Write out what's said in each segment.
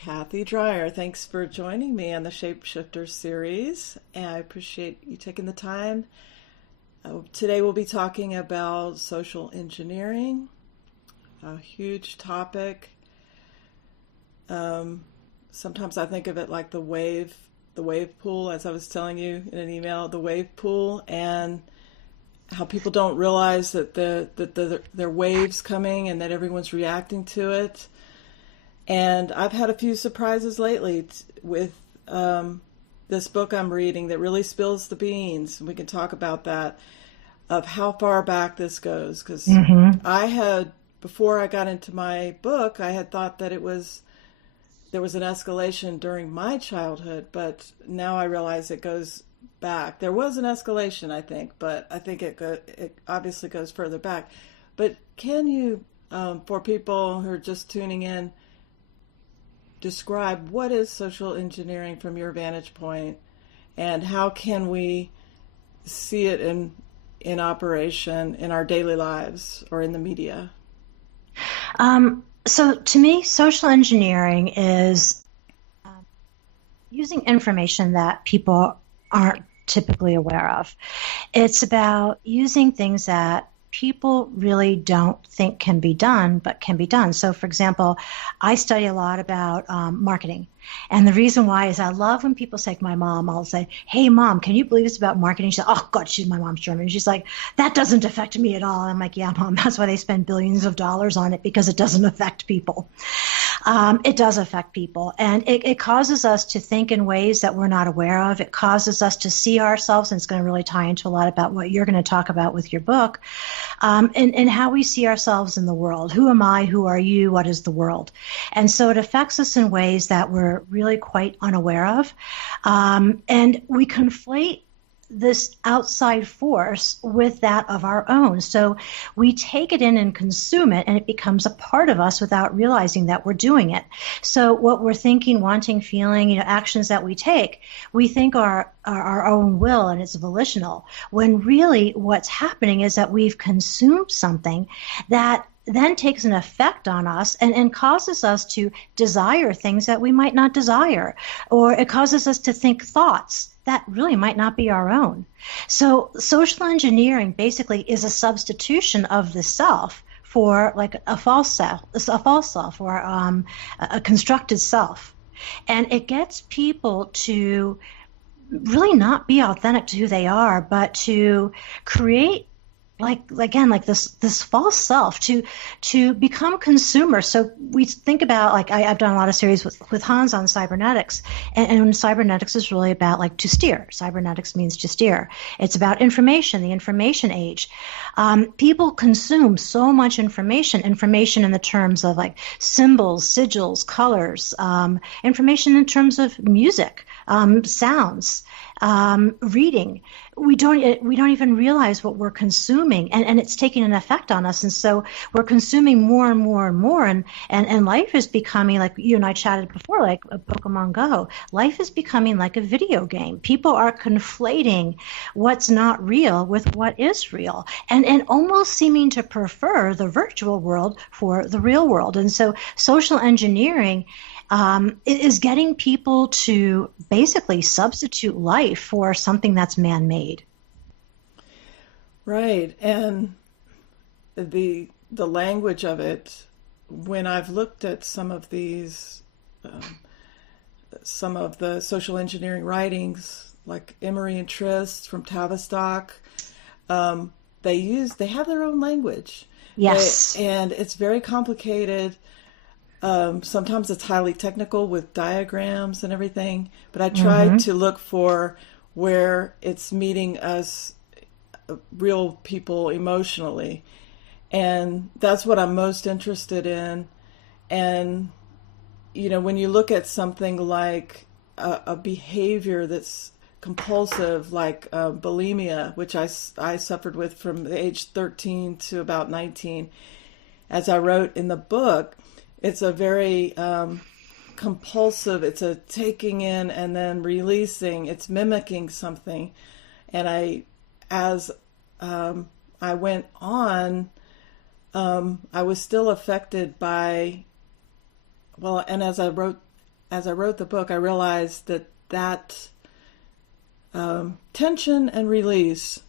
Kathy Dreyer. Thanks for joining me on the Shapeshifter Series, and I appreciate you taking the time. Today we'll be talking about social engineering, a huge topic. Sometimes I think of it like the wave pool, as I was telling you in an email, the wave pool, and how people don't realize that there are waves coming and that everyone's reacting to it. And I've had a few surprises lately with this book I'm reading that really spills the beans. We can talk about that, of how far back this goes. Because before I got into my book, I had thought that there was an escalation during my childhood, but now I realize it goes back. There was an escalation, I think, but I think it obviously goes further back. But can you, for people who are just tuning in, describe what is social engineering from your vantage point, and how can we see it in operation in our daily lives or in the media? So to me, social engineering is using information that people aren't typically aware of. It's about using things that people really don't think can be done, but can be done. So, for example, I study a lot about marketing. And the reason why is I love when people say to my mom, I'll say, "Hey, Mom, can you believe it's about marketing?" She's like, "Oh, God," my mom's German. She's like, "That doesn't affect me at all." I'm like, "Yeah, Mom, that's why they spend billions of dollars on it, because it doesn't affect people." It does affect people, and it causes us to think in ways that we're not aware of. It causes us to see ourselves, and it's going to really tie into a lot about what you're going to talk about with your book, and how we see ourselves in the world. Who am I? Who are you? What is the world? And so it affects us in ways that we're really quite unaware of, and we conflate this outside force with that of our own. So we take it in and consume it, and it becomes a part of us without realizing that we're doing it. So what we're thinking, wanting, feeling, actions that we take, we think are our own will, and it's volitional, when really what's happening is that we've consumed something that then takes an effect on us and causes us to desire things that we might not desire, or it causes us to think thoughts that really might not be our own. So social engineering basically is a substitution of the self for like a false self, or a constructed self. And it gets people to really not be authentic to who they are, but to create like this false self, to become consumers. So we think about, like, I've done a lot of series with Hans on cybernetics, and cybernetics is really about like to steer. Cybernetics means to steer. It's about information, the information age. People consume so much information in the terms of like symbols, sigils, colors, information in terms of music, sounds, reading. We don't even realize what we're consuming, and it's taking an effect on us. And so we're consuming more and more and more, and life is becoming, like you and I chatted before, like a Pokemon Go. Life is becoming like a video game. People are conflating what's not real with what is real, and almost seeming to prefer the virtual world for the real world. And so social engineering is getting people to basically substitute life for something that's man-made. Right, and the language of it, when I've looked at some of these, some of the social engineering writings, like Emery and Trist from Tavistock, they have their own language. Yes. And it's very complicated. Sometimes it's highly technical with diagrams and everything, but I try to look for where it's meeting us, real people, emotionally. And that's what I'm most interested in. And, when you look at something like a behavior that's compulsive, like bulimia, which I suffered with from the age 13 to about 19, as I wrote in the book, it's a very compulsive, it's a taking in and then releasing, it's mimicking something. And as I went on, I was still affected by, and as I wrote as I wrote the book, I realized that tension and release,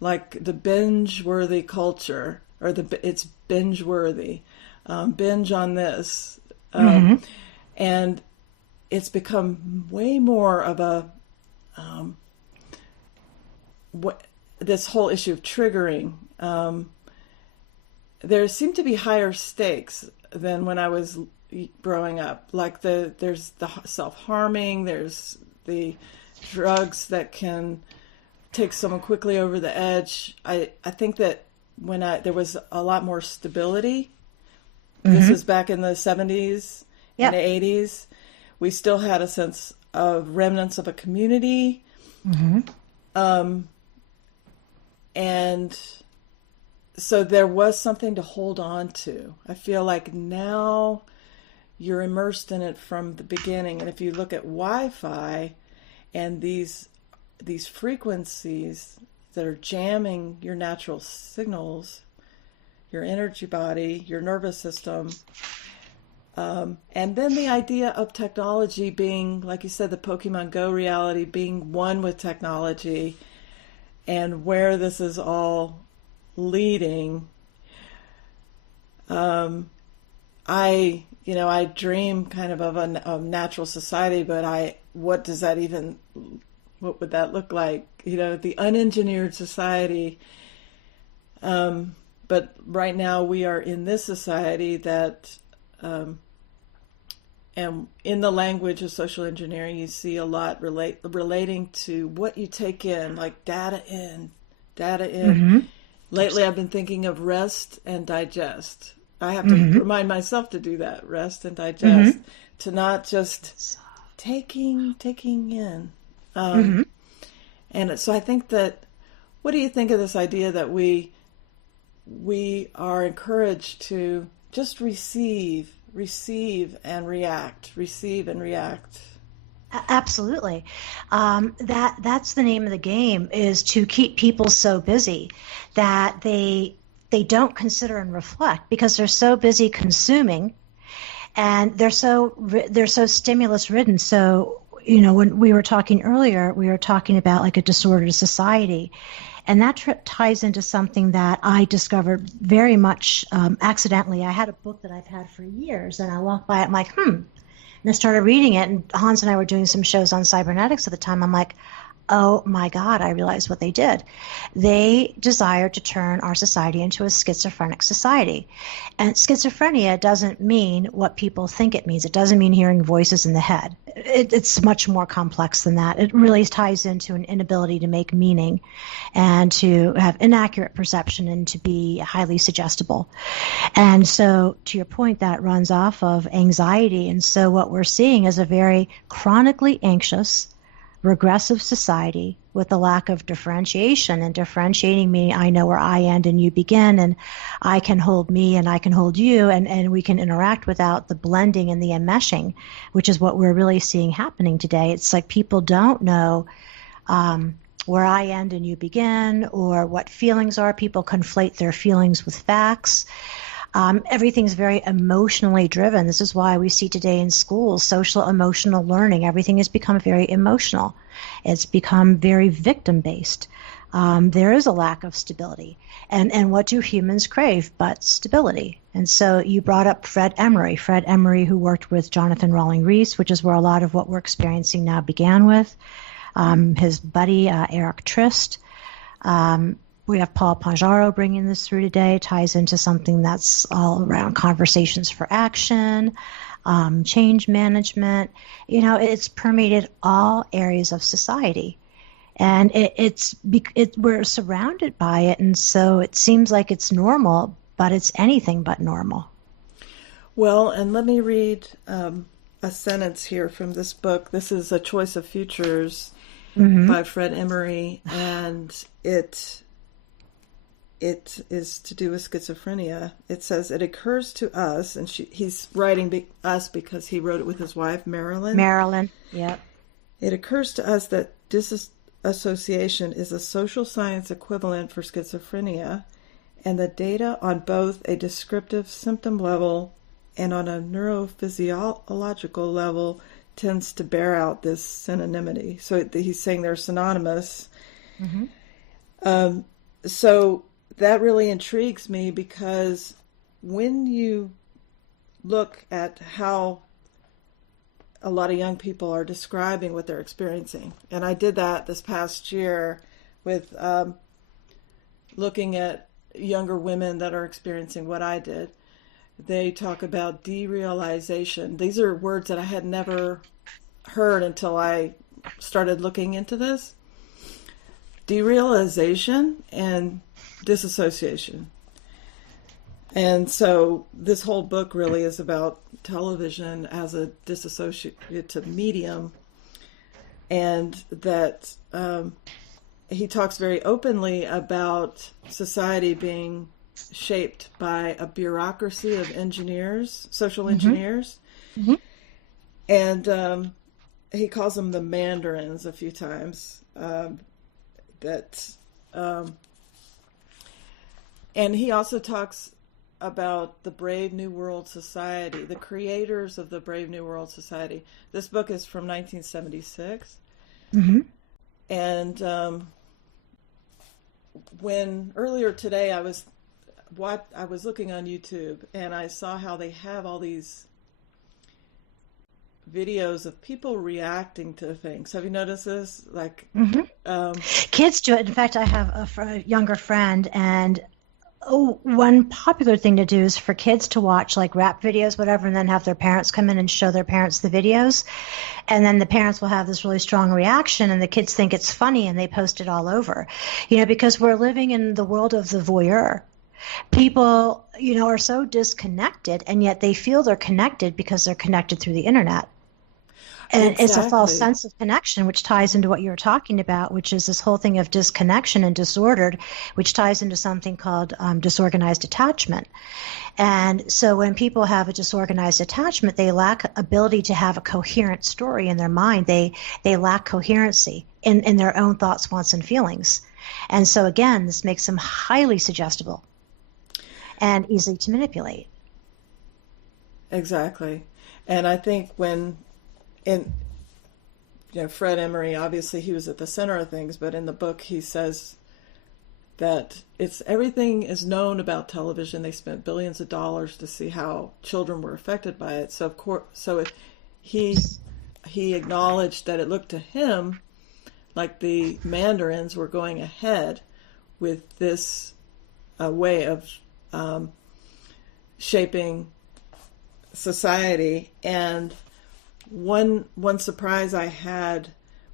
like the binge-worthy culture, or it's binge-worthy, binge on this, and it's become way more of a this whole issue of triggering. There seem to be higher stakes than when I was growing up. Like there's the self-harming, there's the drugs that can take someone quickly over the edge. I think that when there was a lot more stability, this is back in the 70s and the 80s, we still had a sense of remnants of a community. And so there was something to hold on to. I feel like now you're immersed in it from the beginning. And if you look at Wi-Fi and these frequencies that are jamming your natural signals, your energy body, your nervous system, and then the idea of technology being, like you said, the Pokemon Go reality, being one with technology, and where this is all leading. I dream kind of a natural society, but what would that look like? The unengineered society. But right now we are in this society that, and in the language of social engineering, you see a lot relating to what you take in, like data in. Lately, I've been thinking of rest and digest. I have to remind myself to do that, rest and digest, to not just taking in. And so I think that, what do you think of this idea that we are encouraged to just receive and react? Absolutely. That's the name of the game, is to keep people so busy that they don't consider and reflect, because they're so busy consuming, and they're so stimulus ridden. So, when we were talking earlier, we were talking about like a disordered society. And that ties into something that I discovered very much accidentally. I had a book that I've had for years, and I walked by it, I'm like, And I started reading it, and Hans and I were doing some shows on cybernetics at the time. I'm like, oh my God, I realized what they did. They desired to turn our society into a schizophrenic society. And schizophrenia doesn't mean what people think it means. It doesn't mean hearing voices in the head. It's much more complex than that. It really ties into an inability to make meaning and to have inaccurate perception and to be highly suggestible. And so, to your point, that runs off of anxiety. And so what we're seeing is a very chronically anxious, regressive society with a lack of differentiation. And differentiating meaning I know where I end and you begin, and I can hold me and I can hold you, and we can interact without the blending and the enmeshing, which is what we're really seeing happening today. It's like people don't know where I end and you begin, or what feelings are. People conflate their feelings with facts. Everything's very emotionally driven. This is why we see today in schools social emotional learning. Everything has become very emotional. It's become very victim-based. There is a lack of stability. And what do humans crave but stability? And so you brought up Fred Emery, who worked with Jonathan Rawling Rees, which is where a lot of what we're experiencing now began with. His buddy, Eric Trist. We have Paul Panjaro bringing this through today. It ties into something that's all around conversations for action, change management. It's permeated all areas of society. And we're surrounded by it, and so it seems like it's normal, but it's anything but normal. Well, and let me read a sentence here from this book. This is A Choice of Futures by Fred Emery, and it is to do with schizophrenia. It says, it occurs to us, and he's writing us because he wrote it with his wife, Marilyn. Yep. It occurs to us that dissociation is a social science equivalent for schizophrenia, and the data on both a descriptive symptom level and on a neurophysiological level tends to bear out this synonymity. So he's saying they're synonymous. So that really intrigues me, because when you look at how a lot of young people are describing what they're experiencing, and I did that this past year with looking at younger women that are experiencing what I did. They talk about derealization. These are words that I had never heard until I started looking into this. Derealization and dissociation. And so this whole book really is about television as a dissociative medium, and that he talks very openly about society being shaped by a bureaucracy of engineers, social engineers. And he calls them the mandarins a few times. And he also talks about the Brave New World Society, the creators of the Brave New World Society. This book is from 1976. And when earlier today I was looking on YouTube, and I saw how they have all these videos of people reacting to things. Have you noticed this? Like, kids do it. In fact, I have a younger friend, and one popular thing to do is for kids to watch like rap videos, whatever, and then have their parents come in and show their parents the videos. And then the parents will have this really strong reaction, and the kids think it's funny, and they post it all over. Because we're living in the world of the voyeur. People, are so disconnected, and yet they feel they're connected because they're connected through the internet. And It's a false sense of connection, which ties into what you were talking about, which is this whole thing of disconnection and disordered, which ties into something called disorganized attachment. And so when people have a disorganized attachment, they lack ability to have a coherent story in their mind. They lack coherency in their own thoughts, wants, and feelings. And so again, this makes them highly suggestible and easy to manipulate. Exactly. And I think Fred Emery, obviously he was at the center of things, but in the book he says that everything is known about television. They spent billions of dollars to see how children were affected by it. So if he acknowledged that it looked to him like the mandarins were going ahead with this way of shaping society. And one surprise I had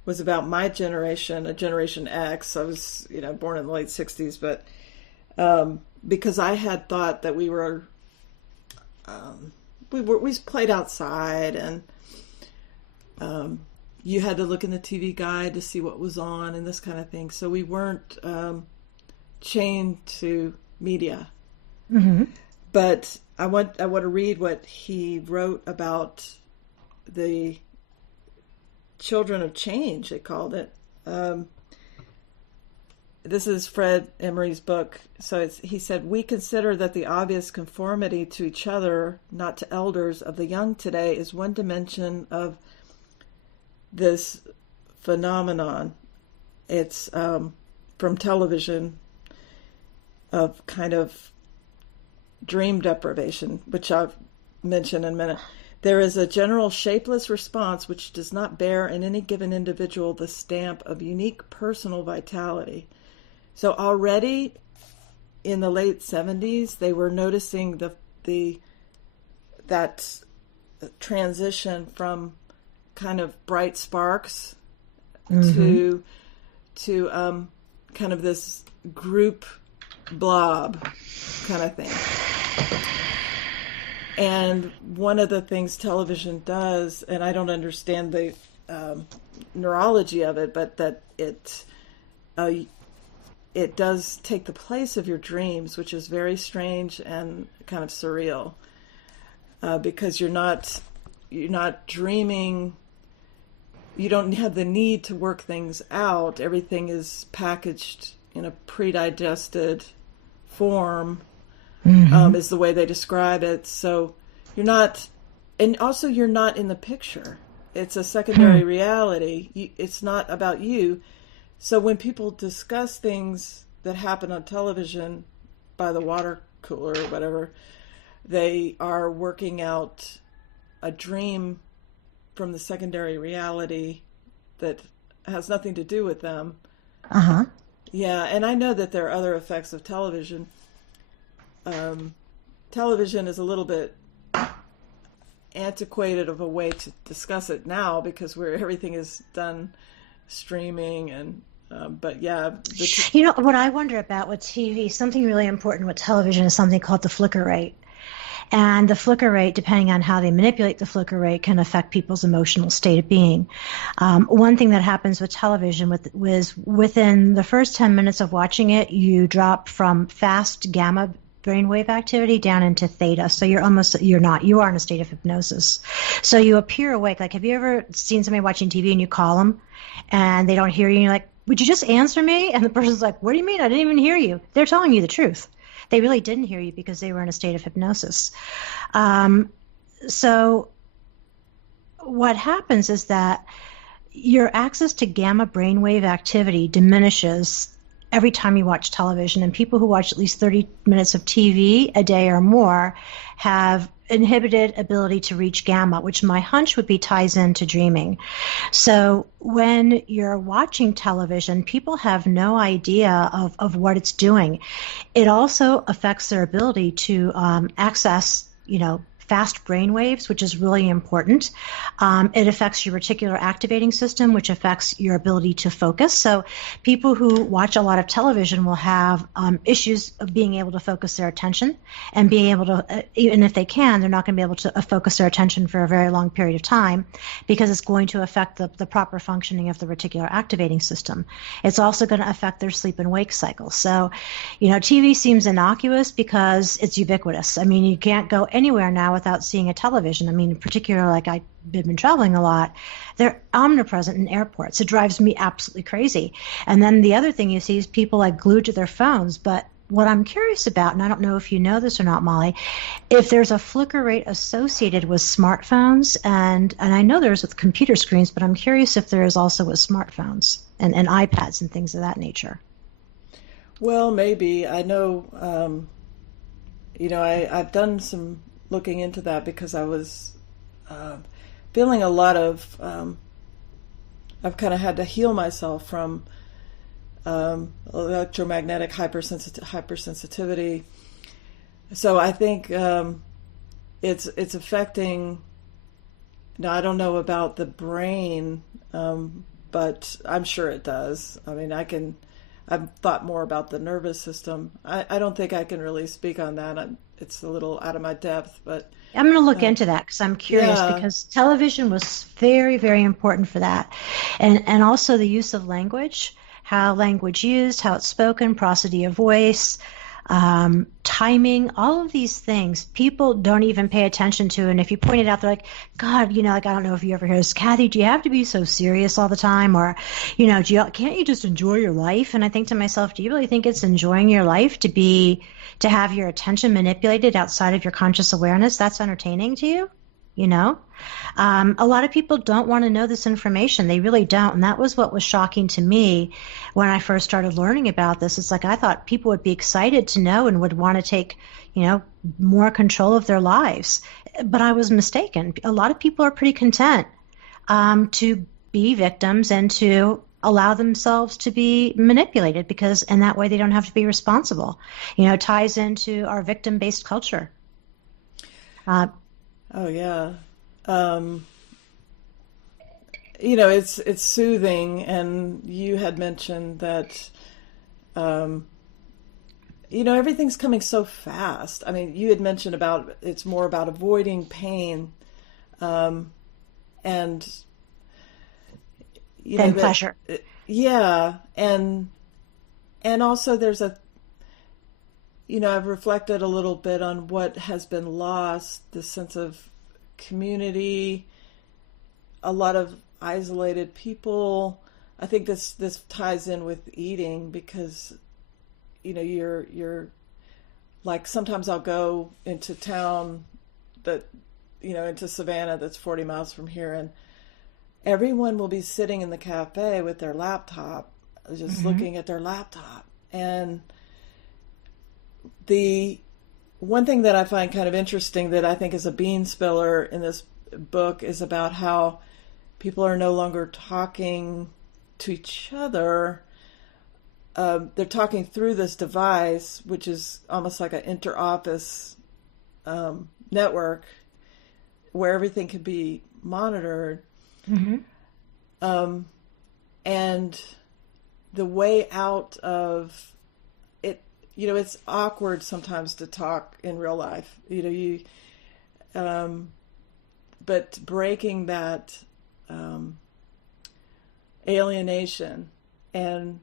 was about my generation, a Generation X. I was, born in the late 60s, but because I had thought that we played outside, and you had to look in the TV guide to see what was on and this kind of thing. So we weren't chained to media. But I want to read what he wrote about the children of change, they called it. This is Fred Emery's book. So he said, "We consider that the obvious conformity to each other, not to elders, of the young today is one dimension of this phenomenon." It's from television, of kind of dream deprivation, which I'll mention in a minute. There is a general shapeless response which does not bear in any given individual the stamp of unique personal vitality. So already in the late 70s, they were noticing that transition from kind of bright sparks to kind of this group blob kind of thing. And one of the things television does, and I don't understand the neurology of it, but that it does take the place of your dreams, which is very strange and kind of surreal, because you're not dreaming. You don't have the need to work things out. Everything is packaged in a pre-digested form. Is the way they describe it. So you're not in the picture. it's a secondary reality. It's not about you. So when people discuss things that happen on television by the water cooler or whatever, they are working out a dream from the secondary reality that has nothing to do with them. Uh-huh. Yeah, and I know that there are other effects of television. Television is a little bit antiquated of a way to discuss it now because where everything is done streaming and but yeah, You know what I wonder about with TV, something really important with television is something called the flicker rate. And the flicker rate, depending on how they manipulate the flicker rate, can affect people's emotional state of being. One thing that happens with television was within the first 10 minutes of watching it, you drop from fast gamma brainwave activity down into theta. So you are in a state of hypnosis. So you appear awake. Like, have you ever seen somebody watching TV and you call them and they don't hear you and you're like, would you just answer me? And the person's like, what do you mean? I didn't even hear you. They're telling you the truth. They really didn't hear you because they were in a state of hypnosis. So what happens is that your access to gamma brainwave activity diminishes every time you watch television. And people who watch at least 30 minutes of TV a day or more have inhibited ability to reach gamma, which my hunch would be ties into dreaming. So when you're watching television, people have no idea of what it's doing. It also affects their ability to access, fast brain waves, which is really important. It affects your reticular activating system, which affects your ability to focus. So people who watch a lot of television will have issues of being able to focus their attention and being able to, even if they can, they're not going to be able to focus their attention for a very long period of time because it's going to affect the proper functioning of the reticular activating system. It's also going to affect their sleep and wake cycle. So, TV seems innocuous because it's ubiquitous. I mean, you can't go anywhere now without seeing a television. I mean, in particular, like I've been traveling a lot, they're omnipresent in airports. It drives me absolutely crazy. And then the other thing you see is people like glued to their phones. But what I'm curious about, and I don't know if you know this or not, Molly, if there's a flicker rate associated with smartphones, and I know there's with computer screens, but I'm curious if there is also with smartphones and iPads and things of that nature. Well, maybe. I know, I've done some looking into that because I was feeling a lot of, I've kind of had to heal myself from electromagnetic hypersensitivity. So I think it's affecting, now I don't know about the brain, but I'm sure it does. I mean, I've thought more about the nervous system. I don't think I can really speak on that. It's a little out of my depth, but I'm going to look into that because I'm curious because television was very, very important for that. And also the use of language, how language used, how it's spoken, prosody of voice, timing, all of these things people don't even pay attention to. And if you point it out, they're like, God, like, I don't know if you ever hear this, Kathy, do you have to be so serious all the time? Or, can't you just enjoy your life? And I think to myself, do you really think it's enjoying your life to have your attention manipulated outside of your conscious awareness? That's entertaining to you? A lot of people don't want to know this information. They really don't. And that was what was shocking to me when I first started learning about this. It's like I thought people would be excited to know and would want to take, more control of their lives. But I was mistaken. A lot of people are pretty content to be victims and to allow themselves to be manipulated because in that way they don't have to be responsible. It ties into our victim-based culture. Oh yeah. It's soothing, and you had mentioned that everything's coming so fast. I mean, you had mentioned about it's more about avoiding pain and than pleasure. Yeah, and also there's I've reflected a little bit on what has been lost, the sense of community, a lot of isolated people. I think this ties in with eating because, you're like, sometimes I'll go into town into Savannah that's 40 miles from here, and everyone will be sitting in the cafe with their laptop, just looking at their laptop. And the one thing that I find kind of interesting that I think is a bean spiller in this book is about how people are no longer talking to each other. They're talking through this device, which is almost like an inter-office network where everything can be monitored. And the way out of it, it's awkward sometimes to talk in real life, but breaking that alienation and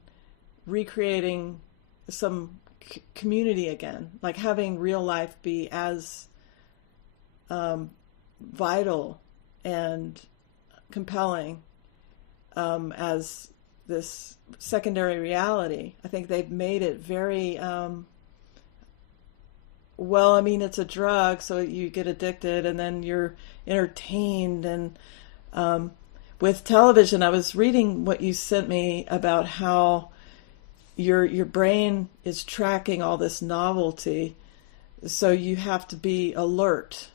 recreating some community again, like having real life be as vital and compelling as this secondary reality. I think they've made it very well. I mean, it's a drug, so you get addicted and then you're entertained. And with television, I was reading what you sent me about how your brain is tracking all this novelty, so you have to be alert.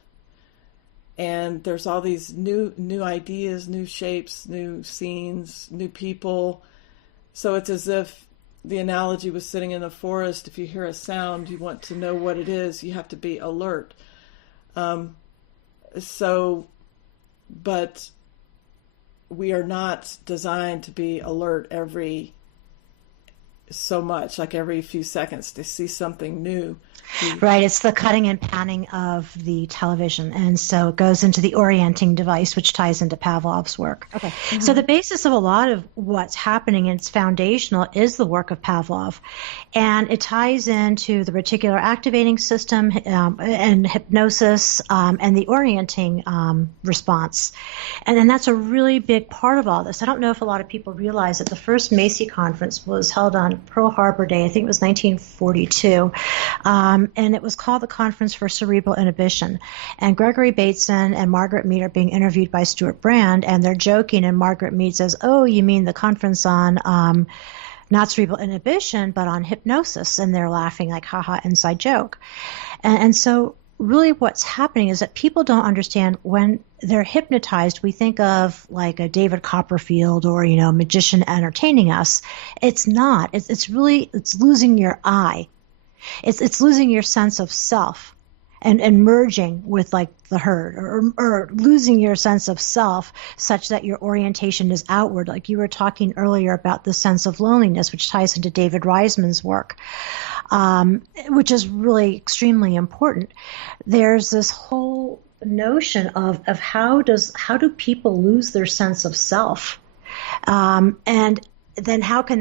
And there's all these new ideas, new shapes, new scenes, new people. So it's as if the analogy was sitting in a forest. If you hear a sound, you want to know what it is. You have to be alert. But we are not designed to be alert so much, like every few seconds, to see something new. Right, it's the cutting and panning of the television, and so it goes into the orienting device, which ties into Pavlov's work. Okay, so the basis of a lot of what's happening, and it's foundational, is the work of Pavlov, and it ties into the reticular activating system and hypnosis and the orienting response, and then that's a really big part of all this. I don't know if a lot of people realize that the first Macy conference was held on Pearl Harbor Day. I think it was 1942. And it was called the Conference for Cerebral Inhibition. And Gregory Bateson and Margaret Mead are being interviewed by Stuart Brand, and they're joking, and Margaret Mead says, "Oh, you mean the conference on not cerebral inhibition, but on hypnosis?" And they're laughing like, haha, inside joke. And so really what's happening is that people don't understand when they're hypnotized. We think of like a David Copperfield or, magician entertaining us. It's not. It's losing your eye. It's losing your sense of self and merging with like the herd, or losing your sense of self such that your orientation is outward. Like you were talking earlier about the sense of loneliness, which ties into David Reisman's work, which is really extremely important. There's this whole notion of how do people lose their sense of self, and then how can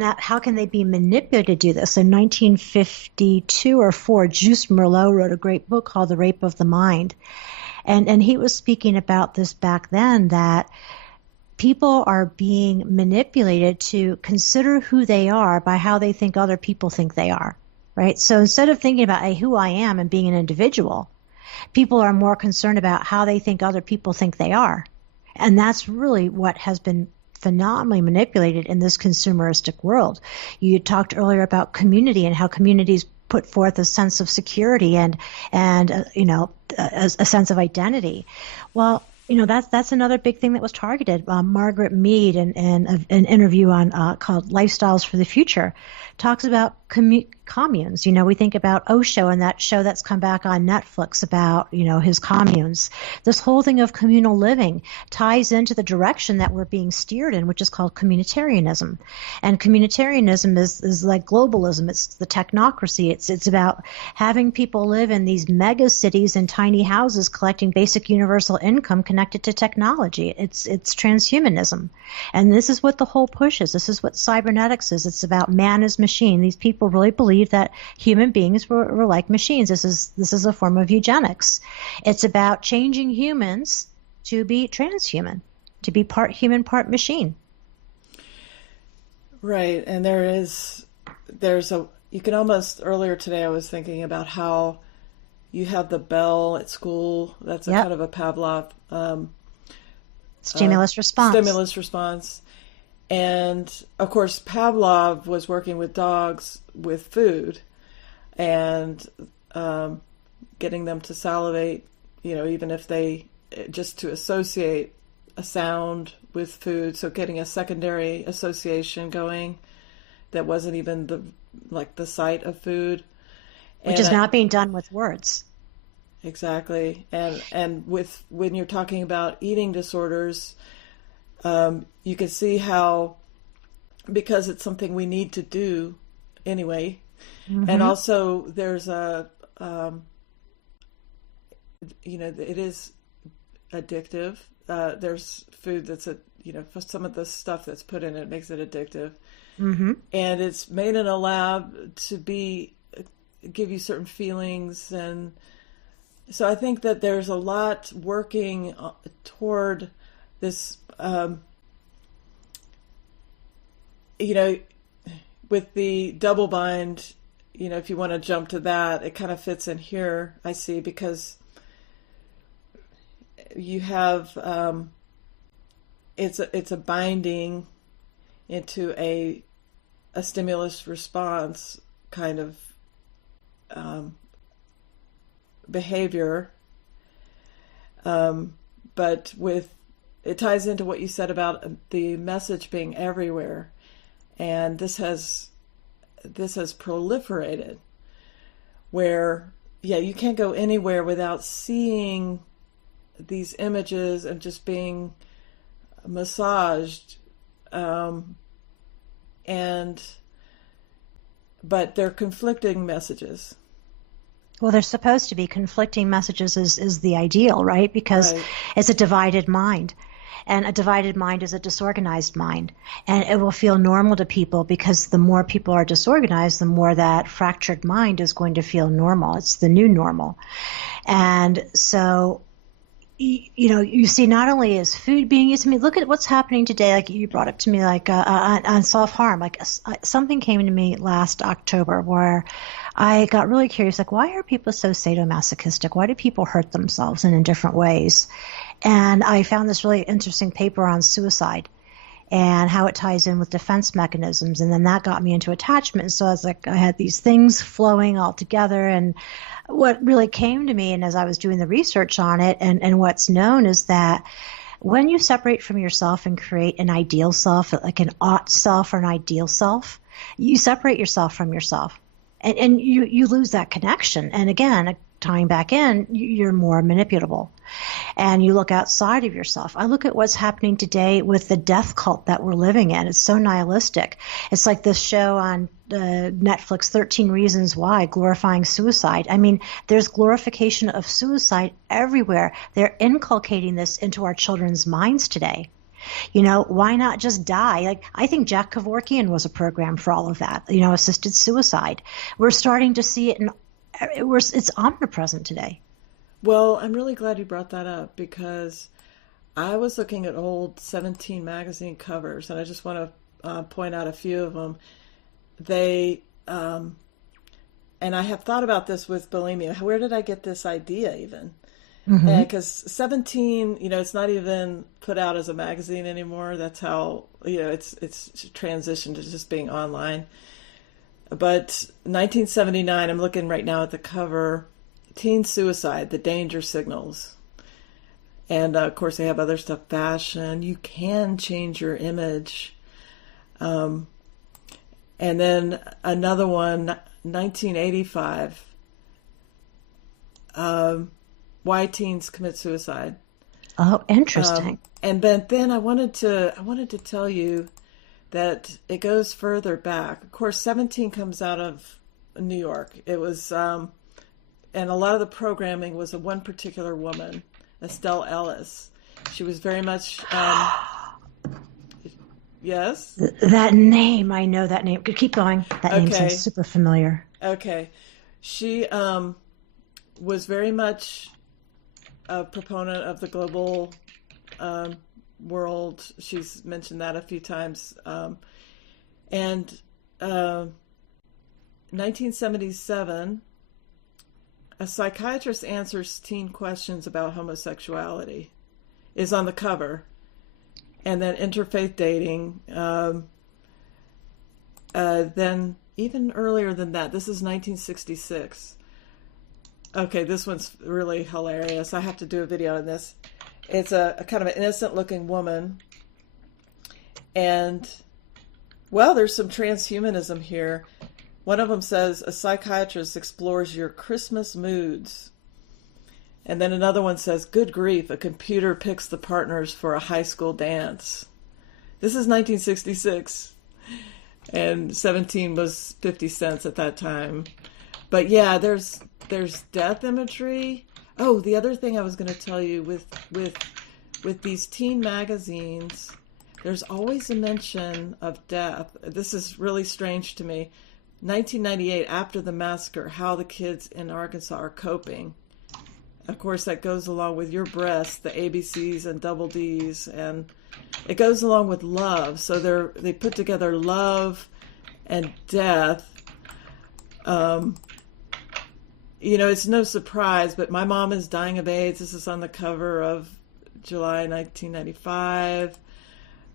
they be manipulated to do this? In 1952 or 4, Juste Merlot wrote a great book called The Rape of the Mind. And he was speaking about this back then, that people are being manipulated to consider who they are by how they think other people think they are, right? So instead of thinking about who I am and being an individual, people are more concerned about how they think other people think they are. And that's really what has been phenomenally manipulated in this consumeristic world. You talked earlier about community and how communities put forth a sense of security and a sense of identity. Well, that's another big thing that was targeted. Margaret Mead, in an interview on called Lifestyles for the Future, talks about communes. We think about Osho and that show that's come back on Netflix about, his communes. This whole thing of communal living ties into the direction that we're being steered in, which is called communitarianism. And communitarianism is like globalism. It's the technocracy. It's about having people live in these mega cities in tiny houses collecting basic universal income connected to technology. It's transhumanism. And this is what the whole push is. This is what cybernetics is. It's about man as machine. These people really believe that human beings were like machines. This is a form of eugenics. It's about changing humans to be transhuman, to be part human, part machine. Right. And you can almost, earlier today I was thinking about how you have the bell at school. That's kind of a Pavlov Stimulus response. stimulus response. And of course, Pavlov was working with dogs with food and getting them to salivate, even if they just to associate a sound with food. So getting a secondary association going that wasn't even the sight of food. Which is not being done with words. Exactly. And when you're talking about eating disorders, you can see how, because it's something we need to do anyway, and also there's it is addictive. There's food that's for some of the stuff that's put in it makes it addictive, and it's made in a lab to give you certain feelings. And so I think that there's a lot working toward this, with the double bind, if you want to jump to that, it kind of fits in here, I see, because you have, it's a binding into a stimulus response kind of behavior, but it ties into what you said about the message being everywhere, and this has proliferated, where you can't go anywhere without seeing these images and just being massaged, but they're conflicting messages. Well, they're supposed to be conflicting messages is the ideal, right? Because it's a divided mind. And a divided mind is a disorganized mind. And it will feel normal to people because the more people are disorganized, the more that fractured mind is going to feel normal. It's the new normal. And so, you see, not only is food being used, look at what's happening today. Like you brought up to me, like on self-harm. Like something came to me last October where I got really curious, like, why are people so sadomasochistic? Why do people hurt themselves in different ways? And I found this really interesting paper on suicide and how it ties in with defense mechanisms. And then that got me into attachment. So I was like, I had these things flowing all together. And what really came to me, and as I was doing the research on it, and what's known is that when you separate from yourself and create an ideal self, like an ought self or an ideal self, you separate yourself from yourself. And you lose that connection. And again, tying back in, you're more manipulable. And you look outside of yourself. I look at what's happening today with the death cult that we're living in. It's so nihilistic. It's like this show on Netflix, 13 Reasons Why, glorifying suicide. There's glorification of suicide everywhere. They're inculcating this into our children's minds today. Why not just die? Like, I think Jack Kevorkian was a program for all of that, assisted suicide. We're starting to see it, it's omnipresent today. Well, I'm really glad you brought that up, because I was looking at old 17 magazine covers, and I just want to point out a few of them. They, and I have thought about this with bulimia. Where did I get this idea even? Because 17, it's not even put out as a magazine anymore. That's how, it's transitioned to just being online. But 1979, I'm looking right now at the cover, Teen Suicide, The Danger Signals. And of course they have other stuff, fashion, you can change your image. And then another one, 1985, Why Teens Commit Suicide. Oh, interesting. And then I wanted to tell you that it goes further back. Of course, 17 comes out of New York. It was, and a lot of the programming was of one particular woman, Estelle Ellis. She was very much, yes? That name, I know that name. Keep going. That name sounds super familiar. Okay. She was very much a proponent of the global world. She's mentioned that a few times. And 1977, A Psychiatrist Answers Teen Questions About Homosexuality is on the cover. and then interfaith dating. Then even earlier than that, this is 1966. Okay, this one's really hilarious. I have to do a video on this. It's a kind of an innocent looking woman. And, well, there's some transhumanism here. One of them says, a psychiatrist explores your Christmas moods. And then another one says, good grief, a computer picks the partners for a high school dance. This is 1966. And 17 was 50 cents at that time. But yeah, there's death imagery. Oh, the other thing I was going to tell you with these teen magazines, there's always a mention of death. This is really strange to me. 1998, after the massacre, how the kids in Arkansas are coping. Of course, that goes along with your breasts, the ABCs and double Ds, and it goes along with love. So they put together love and death. It's no surprise, but my mom is dying of AIDS. This is on the cover of July 1995.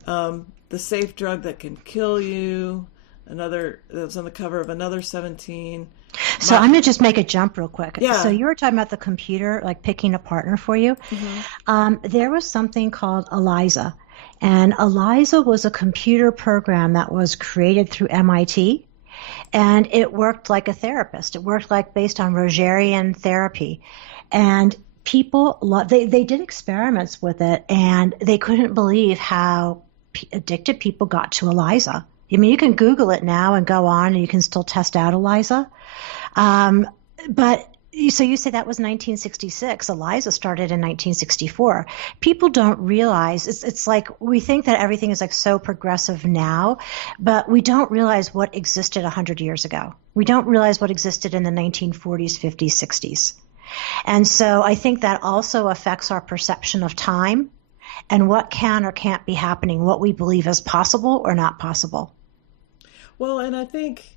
The safe drug that can kill you. That's on the cover of another 17. So I'm going to just make a jump real quick. Yeah. So you were talking about the computer, like picking a partner for you. Mm-hmm. There was something called ELIZA. And ELIZA was a computer program that was created through MIT. And it worked like a therapist. It worked like based on Rogerian therapy. And people, they did experiments with it, and they couldn't believe how addicted people got to ELIZA. I mean, you can Google it now and go on, and you can still test out ELIZA. So you say that was 1966. ELIZA started in 1964. People don't realize, it's like we think that everything is like so progressive now, but we don't realize what existed 100 years ago. We don't realize what existed in the 1940s, 50s, 60s. And so I think that also affects our perception of time and what can or can't be happening, what we believe is possible or not possible. Well, and I think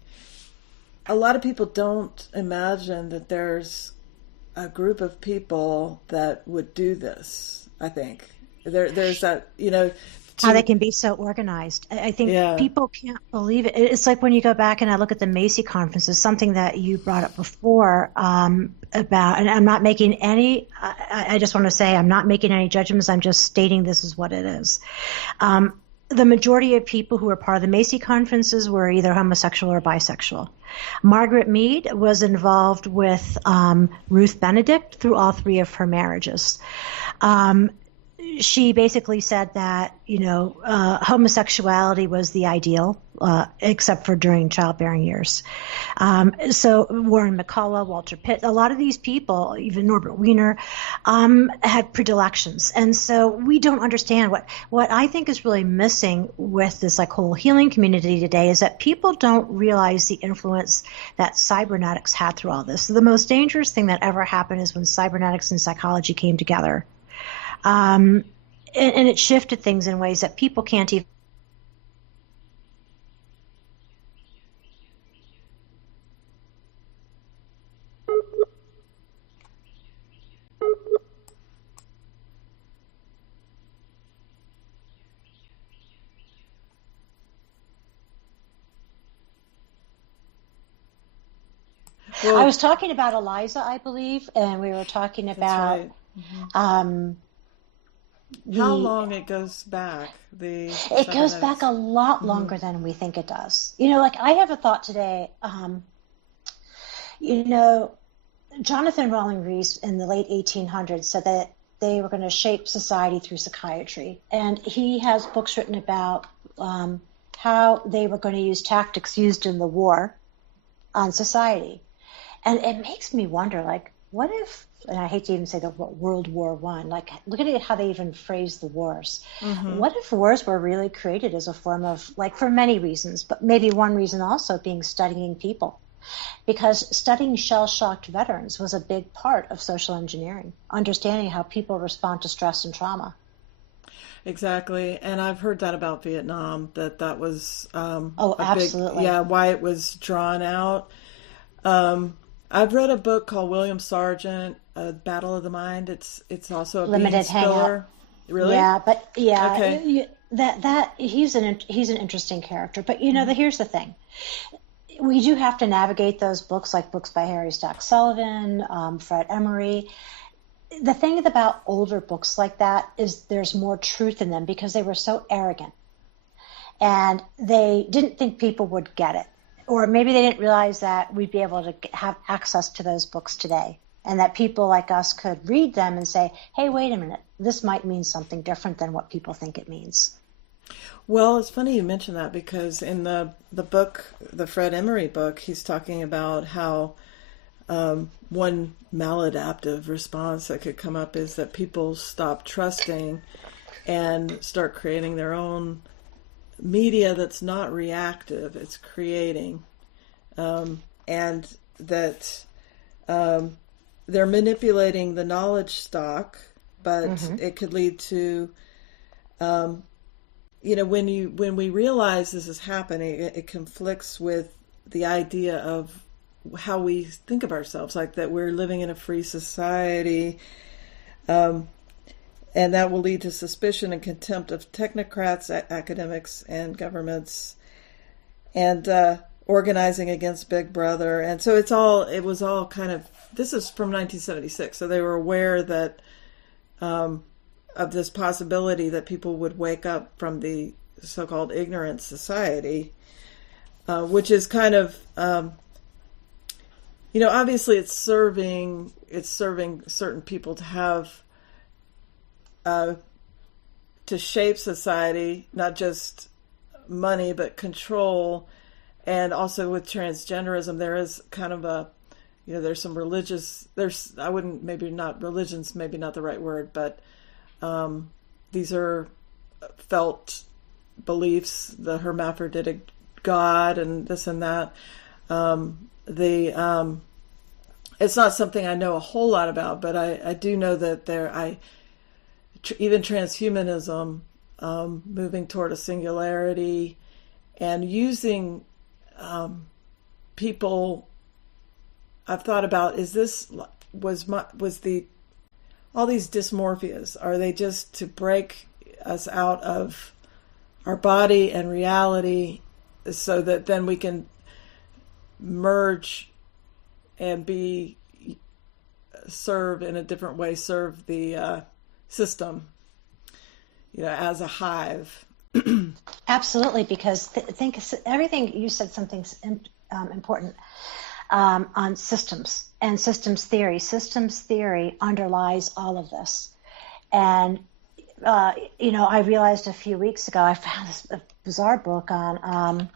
a lot of people don't imagine that there's a group of people that would do this. I think there's that, how they can be so organized. I think people can't believe it. It's like when you go back and I look at the Macy conferences, something that you brought up before about, and I'm not making any, I just want to say I'm not making any judgments. I'm just stating this is what it is. The majority of people who were part of the Macy conferences were either homosexual or bisexual. Margaret Mead was involved with Ruth Benedict through all three of her marriages. She basically said that, homosexuality was the ideal, except for during childbearing years. So Warren McCullough, Walter Pitt, a lot of these people, even Norbert Wiener, had predilections. And so we don't understand what I think is really missing with this whole healing community today is that people don't realize the influence that cybernetics had through all this. So the most dangerous thing that ever happened is when cybernetics and psychology came together. And it shifted things in ways that people can't even. Well, I was talking about ELIZA, I believe, and we were talking about. Right. Mm-hmm. How long it goes back? It goes back a lot longer than we think it does. I have a thought today. Jonathan Rawling Rees in the late 1800s said that they were going to shape society through psychiatry. And he has books written about how they were going to use tactics used in the war on society. And it makes me wonder, what if, and I hate to even say the World War I, look at how they even phrase the wars. Mm-hmm. What if wars were really created as a form of, for many reasons, but maybe one reason also being studying people? Because studying shell-shocked veterans was a big part of social engineering, understanding how people respond to stress and trauma. Exactly. And I've heard that about Vietnam, that was absolutely. Why it was drawn out. I've read a book called William Sargent, Battle of the Mind. It's also a limited bean spiller. Hangout. Really? Yeah, but Okay. that he's an interesting character. But here's the thing: we do have to navigate those books, like books by Harry Stack Sullivan, Fred Emery. The thing about older books like that is there's more truth in them because they were so arrogant and they didn't think people would get it, or maybe they didn't realize that we'd be able to have access to those books today, and that people like us could read them and say, hey, wait a minute, this might mean something different than what people think it means. Well, it's funny you mention that, because in the book, the Fred Emery book, he's talking about how one maladaptive response that could come up is that people stop trusting and start creating their own media that's not reactive, it's creating. And that they're manipulating the knowledge stock, but it could lead to, when we realize this is happening, it conflicts with the idea of how we think of ourselves, like that we're living in a free society, and that will lead to suspicion and contempt of technocrats, academics, and governments, and organizing against Big Brother. And so it was all kind of, this is from 1976, so they were aware that of this possibility that people would wake up from the so-called ignorant society, which is kind of obviously it's serving certain people to have to shape society, not just money but control. And also with transgenderism, there is kind of a, there's some religious, maybe not religion's maybe not the right word, but these are felt beliefs, the hermaphroditic God and this and that. It's not something I know a whole lot about, but I do know that even transhumanism, moving toward a singularity and using people, I've thought about, all these dysmorphias, are they just to break us out of our body and reality so that then we can merge and serve in a different way, serve the system, as a hive? Absolutely, because think everything you said, something's important on systems and systems theory. Systems theory underlies all of this. And, I realized a few weeks ago, I found this bizarre book on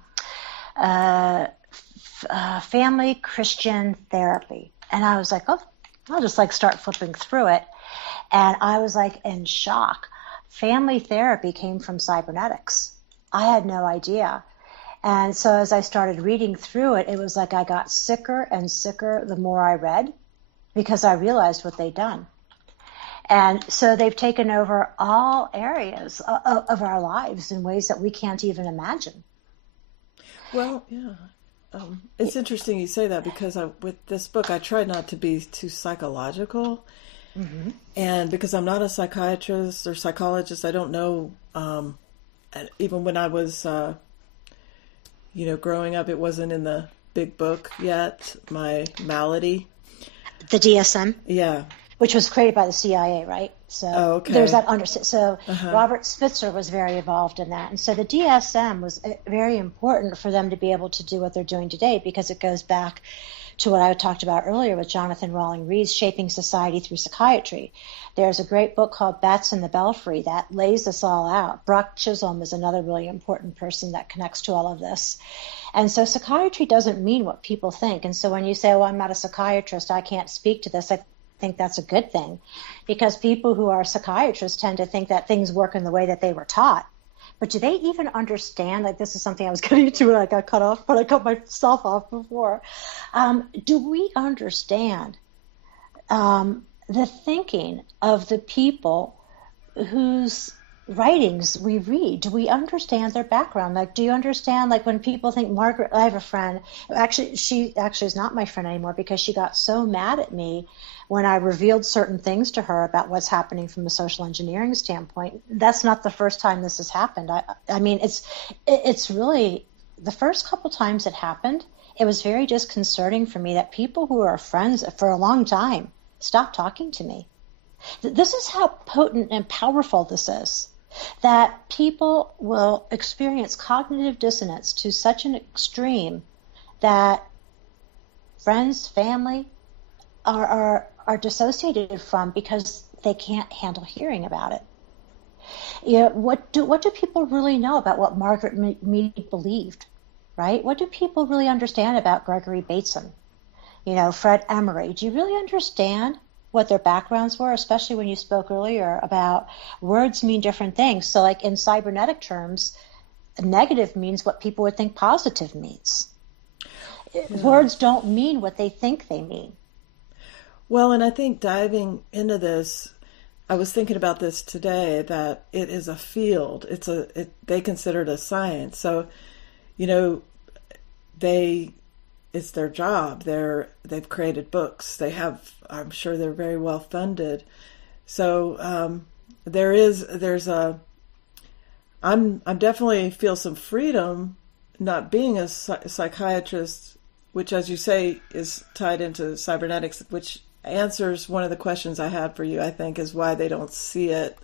family Christian therapy. And I was like, oh, I'll just start flipping through it. And I was in shock. Family therapy came from cybernetics. I had no idea. And so as I started reading through it, it was like I got sicker and sicker the more I read, because I realized what they'd done. And so they've taken over all areas of our lives in ways that we can't even imagine. Well, yeah. It's interesting you say that, because with this book, I tried not to be too psychological. Mm-hmm. And because I'm not a psychiatrist or psychologist, I don't know. Even when I was, growing up, it wasn't in the big book yet, my malady. The DSM? Yeah. Which was created by the CIA, right? So there's that understanding. So Robert Spitzer was very involved in that. And so the DSM was very important for them to be able to do what they're doing today, because it goes back to what I talked about earlier with Jonathan Rawling Reed's Shaping Society Through Psychiatry. There's a great book called Bats in the Belfry that lays this all out. Brock Chisholm is another really important person that connects to all of this. And so psychiatry doesn't mean what people think. And so when you say, I'm not a psychiatrist, I can't speak to this, I think that's a good thing, because people who are psychiatrists tend to think that things work in the way that they were taught. But do they even understand, this is something I was getting to when I got cut off, but I cut myself off before. Do we understand the thinking of the people whose writings we read, do we understand their background? Like, do you understand, like, when people think Margaret, I have a friend, actually, she actually is not my friend anymore because she got so mad at me when I revealed certain things to her about what's happening from a social engineering standpoint. That's not the first time this has happened. I mean, it's really the first couple times it happened, it was very disconcerting for me that people who are friends for a long time stopped talking to me. This is how potent and powerful this is, that people will experience cognitive dissonance to such an extreme that friends, family are dissociated from because they can't handle hearing about it. You know, what do people really know about what Margaret Mead believed, right? What do people really understand about Gregory Bateson? You know, Fred Emery. Do you really understand what their backgrounds were, especially when you spoke earlier about words mean different things? So like in cybernetic terms, negative means what people would think positive means. Yeah. Words don't mean what they think they mean. Well, and I think diving into this, I was thinking about this today, that it is a field. They consider it a science. So, you know, it's their job. They've created books. I'm sure they're very well funded. So I'm definitely feel some freedom not being a psychiatrist, which, as you say, is tied into cybernetics, which answers one of the questions I had for you, I think, is why they don't see it,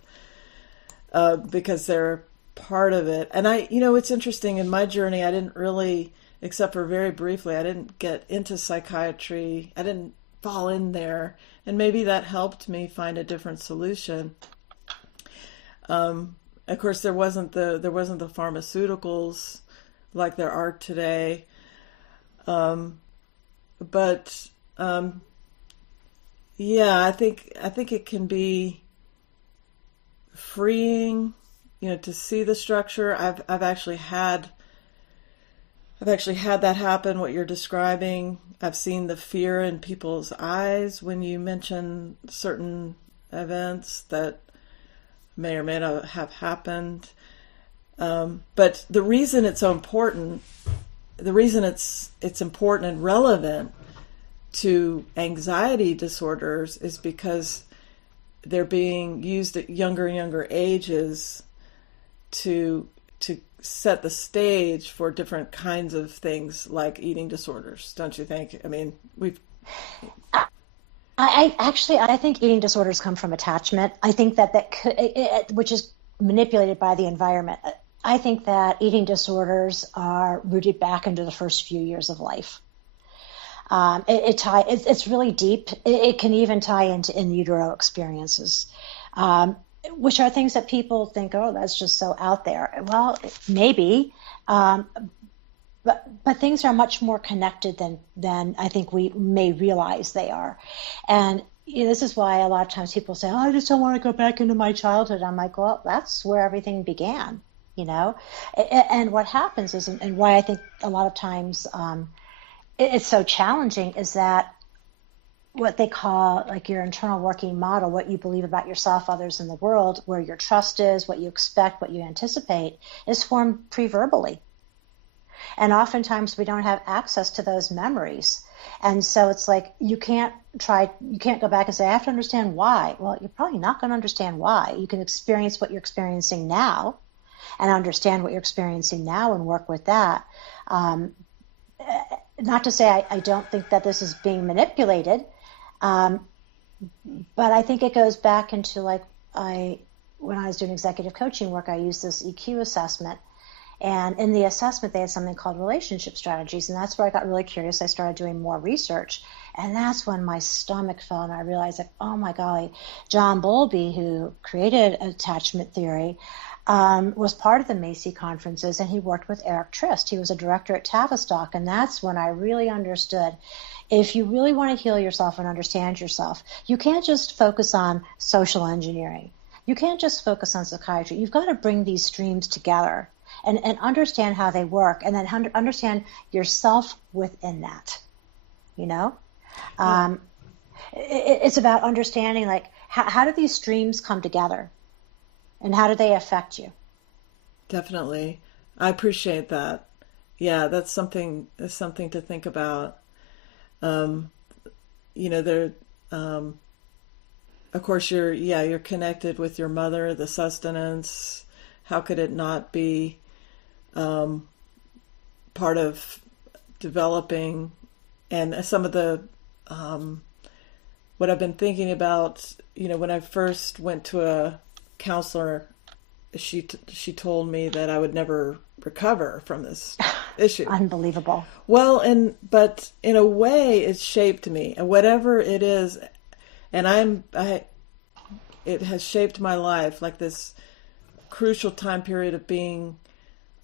because they're part of it. And it's interesting, in my journey, I didn't really, except for very briefly, I didn't get into psychiatry. I didn't fall in there. And maybe that helped me find a different solution. Of course, there wasn't the pharmaceuticals like there are today. Yeah, I think it can be freeing, to see the structure. I've actually had that happen, what you're describing. I've seen the fear in people's eyes when you mention certain events that may or may not have happened. But the reason it's so important, the reason it's important and relevant to anxiety disorders is because they're being used at younger and younger ages to set the stage for different kinds of things like eating disorders, don't you think? I mean, I think eating disorders come from attachment. I think that which is manipulated by the environment. I think that eating disorders are rooted back into the first few years of life. It's really deep. It can even tie into in utero experiences, which are things that people think, oh, that's just so out there. Well, maybe, but things are much more connected than I think we may realize they are. And this is why a lot of times people say, oh, I just don't want to go back into my childhood. I'm like, well, that's where everything began, And what happens is, and why I think a lot of times it's so challenging, is that what they call like your internal working model, what you believe about yourself, others, in the world, where your trust is, what you expect, what you anticipate, is formed pre-verbally. And oftentimes we don't have access to those memories. And so it's like you can't go back and say, I have to understand why. Well, you're probably not going to understand why. You can experience what you're experiencing now and understand what you're experiencing now and work with that. Not to say I don't think that this is being manipulated, but I think it goes back into when I was doing executive coaching work, I used this EQ assessment. And in the assessment, they had something called relationship strategies. And that's where I got really curious. I started doing more research. And that's when my stomach fell and I realized, oh my golly, John Bowlby, who created attachment theory, was part of the Macy conferences, and he worked with Eric Trist. He was a director at Tavistock. And that's when I really understood, if you really want to heal yourself and understand yourself, you can't just focus on social engineering. You can't just focus on psychiatry. You've got to bring these streams together and understand how they work, and then understand yourself within that, It's about understanding, how do these streams come together? and how do they affect you? Definitely. I appreciate that. Yeah, that's something to think about. Um, there, of course, you're connected with your mother, the sustenance. How could it not be part of developing? And some of the what I've been thinking about, when I first went to a counselor, she told me that I would never recover from this issue. Unbelievable. Well, but in a way, it shaped me, and whatever it is, and it has shaped my life, like this crucial time period of being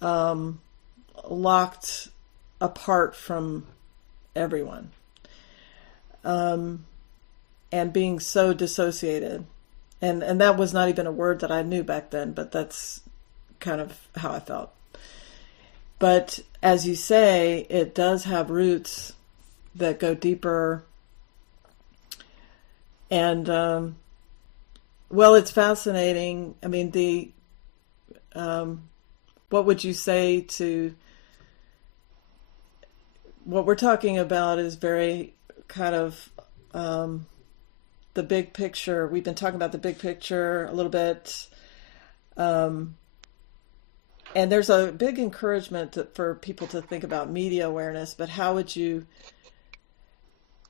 locked apart from everyone, and being so dissociated. And that was not even a word that I knew back then, but that's kind of how I felt. But as you say, it does have roots that go deeper. And, well, it's fascinating. I mean, what would you say to what we're talking about is very kind of, the big picture. We've been talking about the big picture a little bit. And there's a big encouragement for people to think about media awareness, but how would you,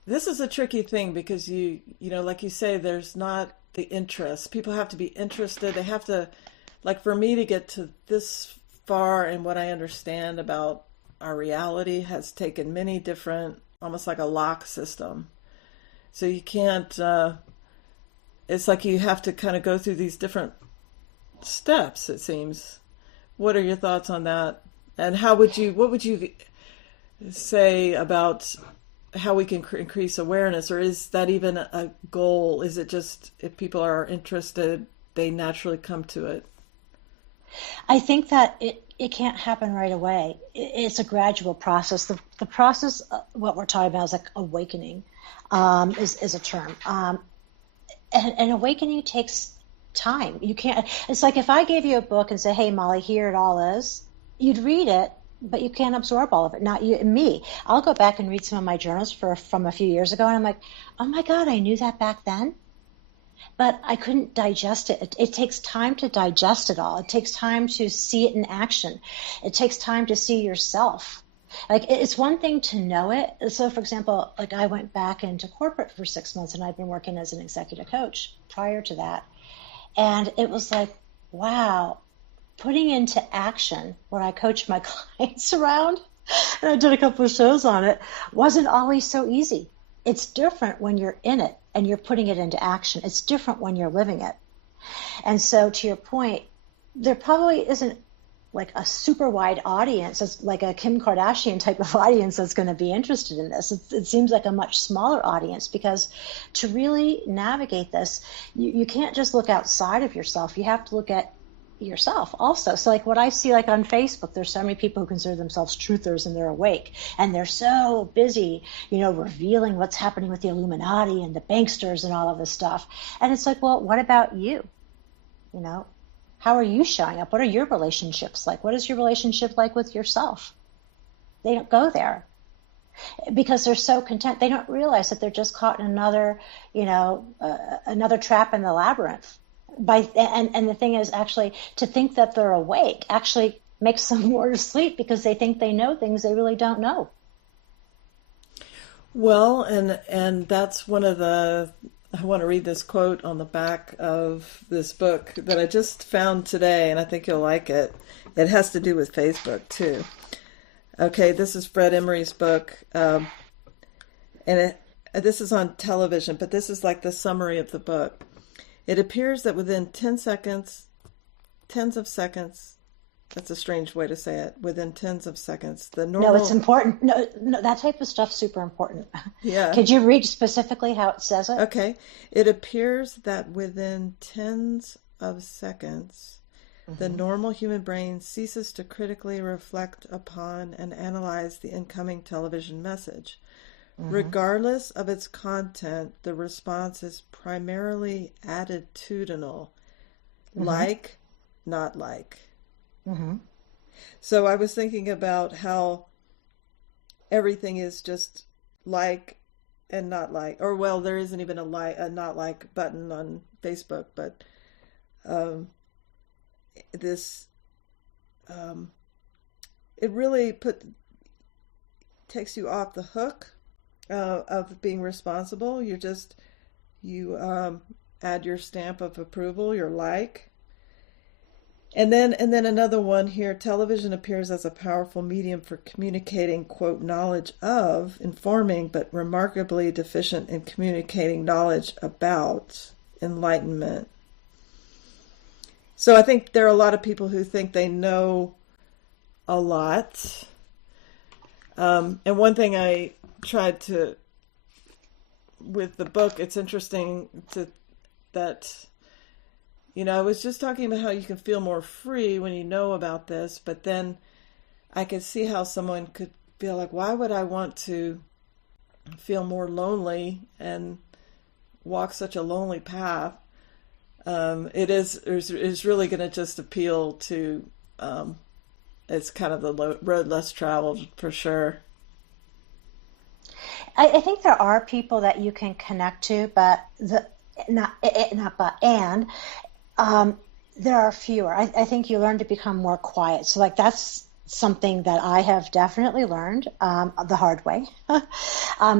this is a tricky thing because like you say, there's not the interest. People have to be interested. They have to, like for me to get to this far in what I understand about our reality has taken many different, almost like a lock system. So you can't, it's like you have to kind of go through these different steps, it seems. What are your thoughts on that? And what would you say about how we can increase awareness? Or is that even a goal? Is it just if people are interested, they naturally come to it? I think that it can't happen right away. It's a gradual process. The process, what we're talking about is like awakening. Is a term. And awakening takes time. You can't, it's like if I gave you a book and said, hey, Molly, here it all is, you'd read it, but you can't absorb all of it. Not you, me. I'll go back and read some of my journals from a few years ago, and I'm like, oh my God, I knew that back then. But I couldn't digest it. It takes time to digest it all. It takes time to see it in action. It takes time to see yourself. Like, it's one thing to know it. So, for example, like I went back into corporate for 6 months, and I'd been working as an executive coach prior to that. And it was like, wow, putting into action what I coach my clients around, and I did a couple of shows on it, wasn't always so easy. It's different when you're in it and you're putting it into action. It's different when you're living it. And so, to your point, there probably isn't like a super wide audience, it's like a Kim Kardashian type of audience that's going to be interested in this. It seems like a much smaller audience, because to really navigate this, you can't just look outside of yourself. You have to look at yourself also. So like what I see like on Facebook, there's so many people who consider themselves truthers and they're awake and they're so busy, revealing what's happening with the Illuminati and the banksters and all of this stuff. And it's like, well, what about you? How are you showing up? What are your relationships like? What is your relationship like with yourself? They don't go there because they're so content. They don't realize that they're just caught in another trap in the labyrinth. And the thing is, actually, to think that they're awake actually makes them more asleep because they think they know things they really don't know. Well, and that's one of the, I want to read this quote on the back of this book that I just found today, and I think you'll like it. It has to do with Facebook, too. Okay, this is Fred Emery's book, and this is on television, but this is like the summary of the book. It appears that within tens of seconds, that's a strange way to say it, within tens of seconds, the normal... No, it's important. No, that type of stuff's super important. Yeah. Could you read specifically how it says it? Okay. It appears that within tens of seconds, the normal human brain ceases to critically reflect upon and analyze the incoming television message. Regardless of its content, the response is primarily attitudinal, like not like. Mm-hmm. So I was thinking about how everything is just like and not like, or well, there isn't even a not like button on Facebook, but um, this it really takes you off the hook of being responsible. You add your stamp of approval, your like. And then another one here, television appears as a powerful medium for communicating, quote, knowledge of, informing, but remarkably deficient in communicating knowledge about enlightenment. So I think there are a lot of people who think they know a lot. And one thing I tried to, with the book, it's interesting that, I was just talking about how you can feel more free when you know about this, but then I could see how someone could feel like, why would I want to feel more lonely and walk such a lonely path? It's really going to just appeal to, it's kind of the road less traveled for sure. I think there are people that you can connect to, but there are fewer. I think you learn to become more quiet. So like that's something that I have definitely learned the hard way,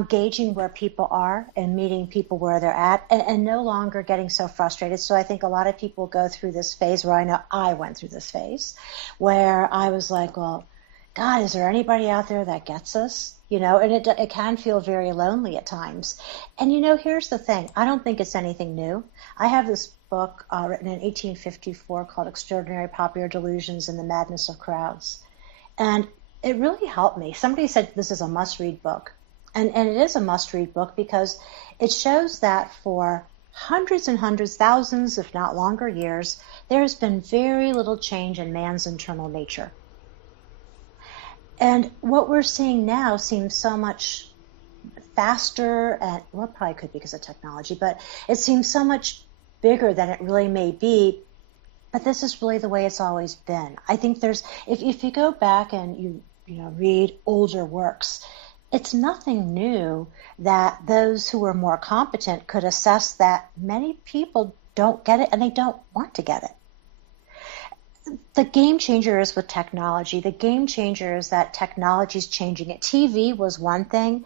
gauging where people are and meeting people where they're at and no longer getting so frustrated. So I think a lot of people go through this phase where I know I went through this phase where I was like, well, God, is there anybody out there that gets us? And it can feel very lonely at times. And here's the thing. I don't think it's anything new. I have this book written in 1854 called Extraordinary Popular Delusions and the Madness of Crowds. And it really helped me. Somebody said this is a must-read book. And it is a must-read book because it shows that for hundreds and hundreds, thousands, if not longer years, there has been very little change in man's internal nature. And what we're seeing now seems so much faster, and well, it probably could be because of technology, but it seems so much bigger than it really may be. But this is really the way it's always been. I think if you go back and you read older works, it's nothing new that those who were more competent could assess that many people don't get it and they don't want to get it. The game changer is with technology. The game changer is that technology is changing it. TV was one thing,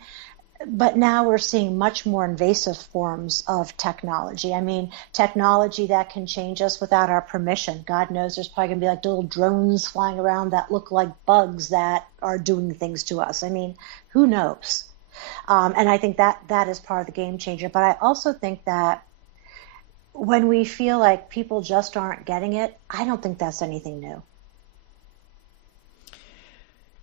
but now we're seeing much more invasive forms of technology. I mean, technology that can change us without our permission. God knows there's probably going to be like little drones flying around that look like bugs that are doing things to us. I mean, who knows? And I think that is part of the game changer. But I also think that when we feel like people just aren't getting it, I don't think that's anything new.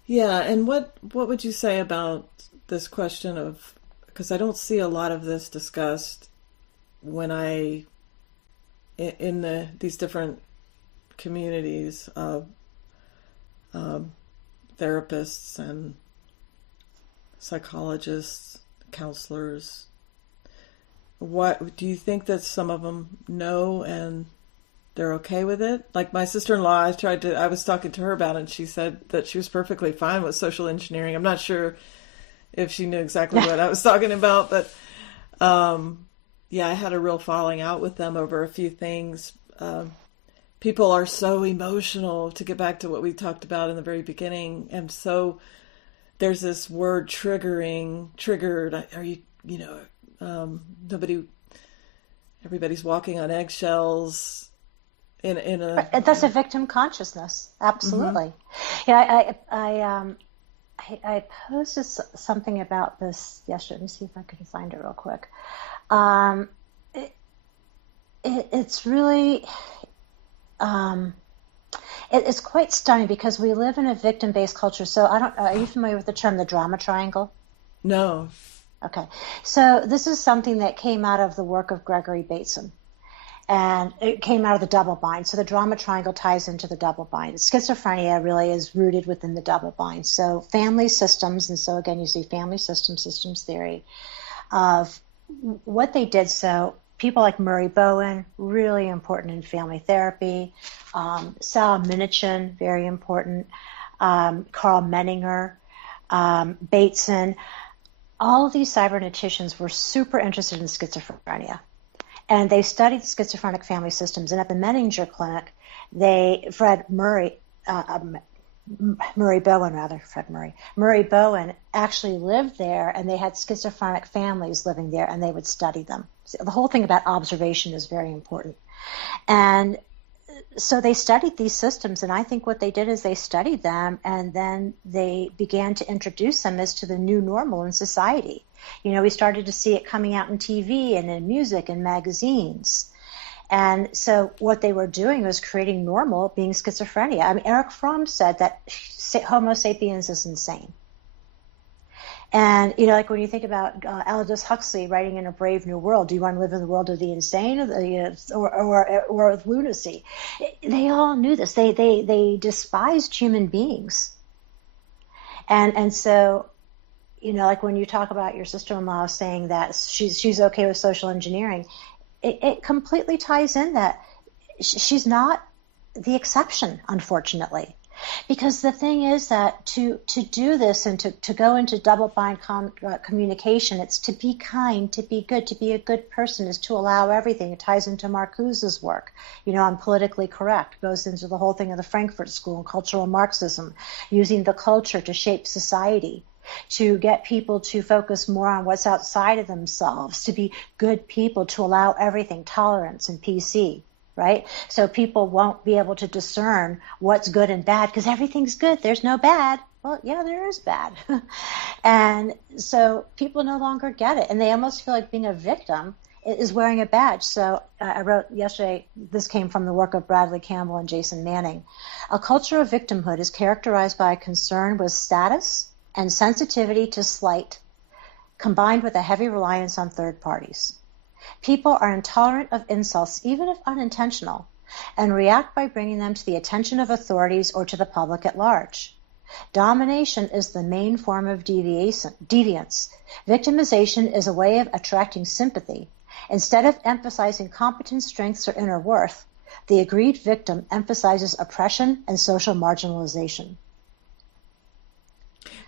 Yeah, and what would you say about this question of, because I don't see a lot of this discussed when in these different communities of therapists and psychologists, counselors. What do you think that some of them know and they're okay with it? Like my sister-in-law, I was talking to her about it, and she said that she was perfectly fine with social engineering. I'm not sure if she knew exactly what I was talking about, but yeah, I had a real falling out with them over a few things. People are so emotional, to get back to what we talked about in the very beginning, and so there's this word triggered. Are you, everybody's walking on eggshells in a. That's a victim consciousness. Absolutely. Mm-hmm. Yeah, I posted something about this yesterday. Let me see if I can find it real quick. It's really, it's quite stunning because we live in a victim-based culture. So are you familiar with the term the drama triangle? No. Okay. So this is something that came out of the work of Gregory Bateson. And it came out of the double bind. So the drama triangle ties into the double bind. Schizophrenia really is rooted within the double bind. So family systems, and so again, you see family systems theory of what they did. So people like Murray Bowen, really important in family therapy. Sal Minichin, very important. Carl Menninger, Bateson. All of these cyberneticians were super interested in schizophrenia. And they studied schizophrenic family systems. And at the Menninger Clinic, Murray Bowen actually lived there, and they had schizophrenic families living there, and they would study them. So the whole thing about observation is very important. And so they studied these systems, and I think what they did is they studied them, and then they began to introduce them as to the new normal in society. You know, we started to see it coming out in TV and in music and magazines. And so what they were doing was creating normal being schizophrenia. I mean, Erich Fromm said that Homo sapiens is insane. And, you know, like when you think about Aldous Huxley writing in A Brave New World, do you want to live in the world of the insane or of lunacy? They all knew this. They despised human beings. And so, you know, like when you talk about your sister-in-law saying that she's okay with social engineering, it completely ties in that she's not the exception, unfortunately. Because the thing is that to do this and to go into double-bind communication, it's to be kind, to be good, to be a good person, is to allow everything. It ties into Marcuse's work, you know, on politically correct, goes into the whole thing of the Frankfurt School and cultural Marxism, using the culture to shape society, to get people to focus more on what's outside of themselves, to be good people, to allow everything, tolerance and PC. Right? So people won't be able to discern what's good and bad because everything's good. There's no bad. Well, yeah, there is bad. And so people no longer get it. And they almost feel like being a victim is wearing a badge. So I wrote yesterday, this came from the work of Bradley Campbell and Jason Manning. A culture of victimhood is characterized by a concern with status and sensitivity to slight, combined with a heavy reliance on third parties. People are intolerant of insults, even if unintentional, and react by bringing them to the attention of authorities or to the public at large. Domination is the main form of deviance. Victimization is a way of attracting sympathy. Instead of emphasizing competence, strengths, or inner worth, the aggrieved victim emphasizes oppression and social marginalization.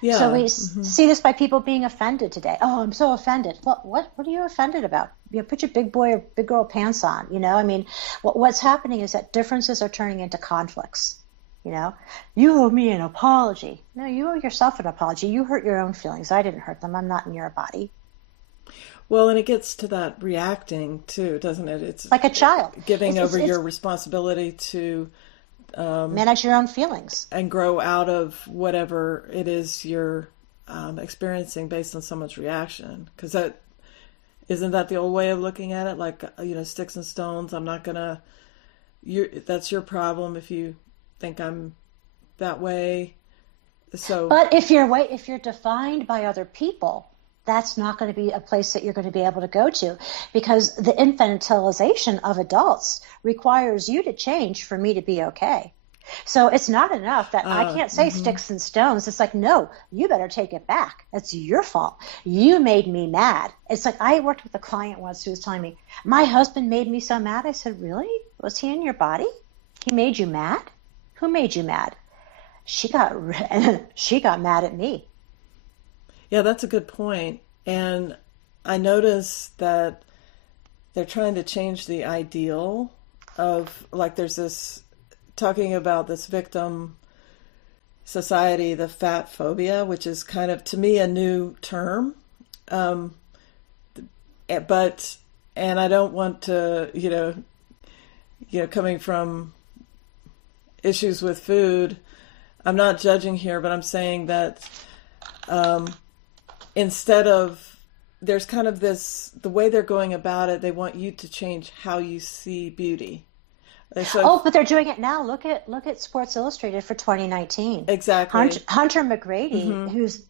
Yeah. So we see this by people being offended today. Oh, I'm so offended. Well, what are you offended about? You know, put your big boy or big girl pants on. You know, I mean, what's happening is that differences are turning into conflicts. You know, you owe me an apology. No, you owe yourself an apology. You hurt your own feelings. I didn't hurt them. I'm not in your body. Well, and it gets to that reacting too, doesn't it? It's like a child giving over your responsibility to manage your own feelings and grow out of whatever it is you're experiencing based on someone's reaction. Because isn't that the old way of looking at it? Like, you know, sticks and stones. I'm not gonna. That's your problem if you think I'm that way. So, but if you're defined by other people, that's not going to be a place that you're going to be able to go to, because the infantilization of adults requires you to change for me to be okay. So it's not enough that I can't say sticks and stones. It's like, no, you better take it back. That's your fault. You made me mad. It's like I worked with a client once who was telling me, my husband made me so mad. I said, really? Was he in your body? He made you mad? Who made you mad? She got mad at me. Yeah, that's a good point. And I noticed that they're trying to change the ideal of, like, there's this talking about this victim society, the fat phobia, which is kind of, to me, a new term. And I don't want to, you know, coming from issues with food, I'm not judging here, but I'm saying that instead of, there's kind of this, the way they're going about it, they want you to change how you see beauty. So, but they're doing it now. Look at Sports Illustrated for 2019. Exactly. Hunter McGrady,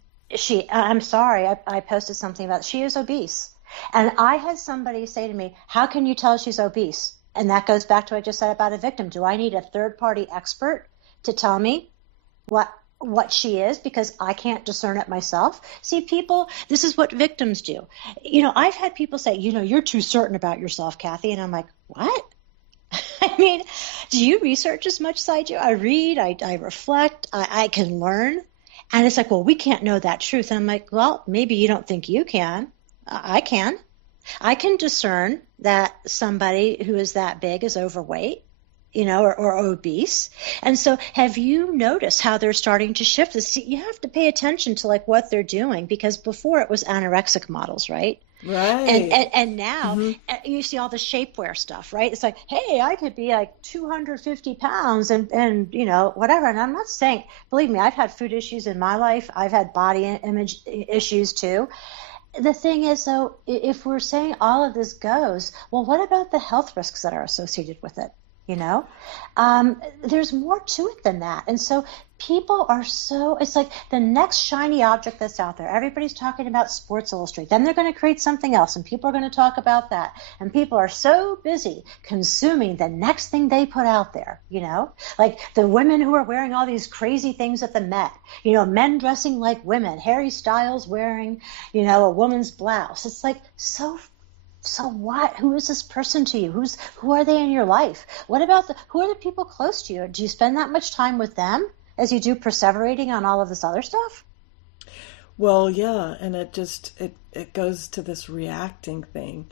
I'm sorry, I posted something about, she is obese. And I had somebody say to me, how can you tell she's obese? And that goes back to what I just said about a victim. Do I need a third-party expert to tell me what what she is because I can't discern it myself. See, people, this is what victims do. I've had people say, you're too certain about yourself, Kathy. And I'm like, what? I mean, do you research as much as I do? I read, I reflect, I can learn. And it's like, well, we can't know that truth. And I'm like, well, maybe you don't think you can. I can. I can discern that somebody who is that big is overweight, or obese. And so have you noticed how they're starting to shift this? See, you have to pay attention to like what they're doing, because before it was anorexic models, right? Right. And now you see all the shapewear stuff, right? It's like, hey, I could be like 250 pounds and whatever. And I'm not saying, believe me, I've had food issues in my life. I've had body image issues too. The thing is, though, if we're saying all of this goes, well, what about the health risks that are associated with it? There's more to it than that. And so people are it's like the next shiny object that's out there. Everybody's talking about Sports Illustrated. Then they're going to create something else, and people are going to talk about that. And people are so busy consuming the next thing they put out there, like the women who are wearing all these crazy things at the Met, men dressing like women, Harry Styles wearing, a woman's blouse. It's like, so what? Who is this person to you? Who are they in your life? What about who are the people close to you? Do you spend that much time with them as you do perseverating on all of this other stuff? Well, yeah, and it goes to this reacting thing.